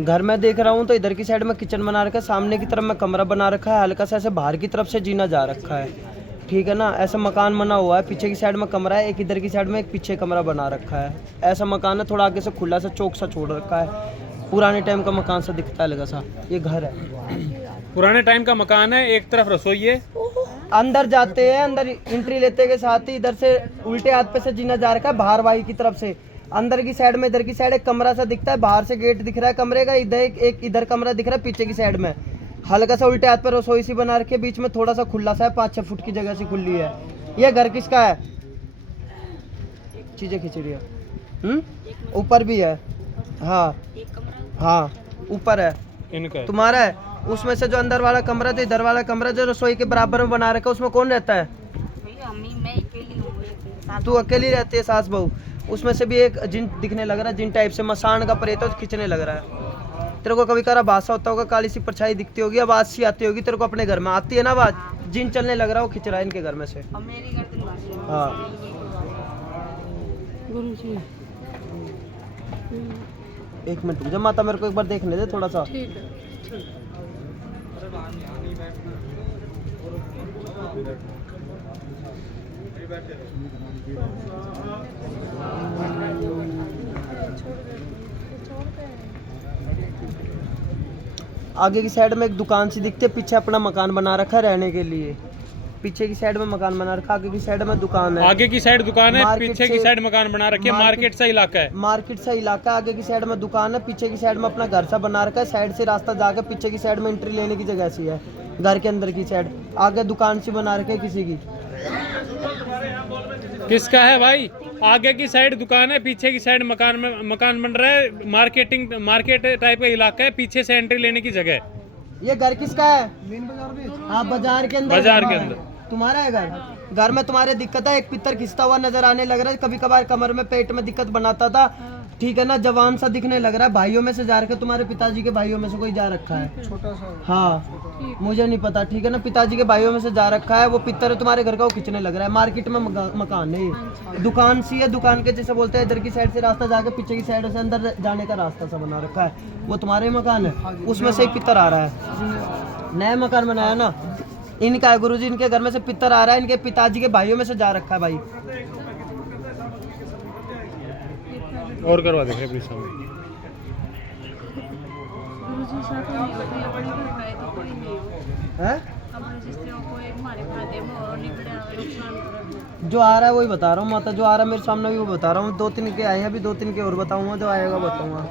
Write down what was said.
घर में देख रहा हूँ तो इधर की साइड में किचन बना रखा है, सामने की तरफ में कमरा बना रखा है, हल्का सा ऐसे बाहर की तरफ से जीना जा रखा है, ठीक है ना। ऐसा मकान बना हुआ है, पीछे की साइड में कमरा है, एक इधर की साइड में एक पीछे कमरा बना रखा है। ऐसा मकान है, थोड़ा आगे से खुला सा चौक सा छोड़ रखा है, पुराने टाइम का मकान सा दिखता है लगा सा। ये घर है, पुराने टाइम का मकान है, एक तरफ रसोई है। अंदर जाते हैं, अंदर एंट्री लेते के साथ ही इधर से उल्टे हाथ पे से जीना जा रखा है, बाहर बाई की तरफ से। अंदर की साइड में इधर की साइड एक कमरा सा दिखता है, बाहर से गेट दिख रहा है कमरे का, इधर एक इधर कमरा दिख रहा है पीछे की साइड में। हल्का सा उल्टे हाथ पर रसोई सी बना रखी है, बीच में थोड़ा सा खुला सा है, 5-6 फुट की जगह सी खुली है। ये घर किसका है? चीजें खिंच रही है, ऊपर भी है। हाँ हाँ, ऊपर है, इनका तुम्हारा है। उसमें से जो अंदर वाला कमरा, जो इधर वाला कमरा जो रसोई के बराबर में बना रखा है, उसमें कौन रहता है? तू अकेली रहती है, सास बहू। उसमें से भी एक जिन दिखने लग रहा है, जिन टाइप से मसान का प्रेत है, खींचने लग रहा है। तेरे को कभी कभार आभास होता होगा, काली सी परछाई दिखती होगी, आवाज सी आती होगी तेरे को, अपने घर में आती है ना आवाज, जिन चलने लग रहा है वो खींच रहा है इनके घर में से। हाँ एक मिनट रुक जा माता, मेरे को एक बार देखने दे थोड़ा सा। आगे की साइड में एक दुकान सी दिखती है, पीछे अपना मकान बना रखा है रहने के लिए। पीछे की साइड में मकान बना रखा, आगे की साइड में दुकान है। आगे की साइड दुकान है, मार्केट पीछे की से- साइड मकान बना रखे, मार्केट सा इलाका है। मार्केट सा इलाका, आगे की साइड में दुकान है, पीछे की साइड में अपना घर सा बना रखा है। साइड से रास्ता जाकर पीछे की साइड में एंट्री लेने की जगह सी है, घर के अंदर की साइड। आगे दुकान सी बना रखी है किसी की। किसका है भाई? आगे की साइड दुकान है, पीछे की साइड मकान बन रहा है, मार्केट टाइप का इलाका है, पीछे से एंट्री लेने की जगह है। ये घर किसका है? हाँ, बाजार के अंदर। बाजार के अंदर तुम्हारा है घर? घर में तुम्हारे दिक्कत है, एक पितर खिंचता हुआ नजर आने लग रहा है, कभी कभार कमर में पेट में दिक्कत बनाता था, ठीक है ना। जवान सा दिखने लग रहा है, भाइयों में से जा रखा है, तुम्हारे पिताजी के भाइयों में से कोई जा रखा है छोटा सा। हाँ मुझे नहीं पता, ठीक है ना, पिताजी के भाइयों में से जा रखा है, वो पितर है तुम्हारे घर का, वो खींचने लग रहा है। मार्केट में मकान है, ये दुकान सी है, दुकान के जैसे बोलते हैं, इधर की साइड से रास्ता जाके पीछे की साइड से अंदर जाने का रास्ता सा बना रखा है, वो तुम्हारे ही मकान है। उसमें से एक पितर आ रहा है, नया मकान बनाया ना इनका है गुरुजी, इनके घर में से पितर आ रहा है, इनके पिताजी के भाइयों में से जा रखा है भाई। और करवा दे प्लीज सामने। है जो आ रहा है वही बता रहा हूँ माता, जो आ रहा है मेरे सामने भी वो बता रहा हूँ। 2-3 के आए हैं, अभी 2-3 के और बताऊंगा, जो आएगा बताऊंगा।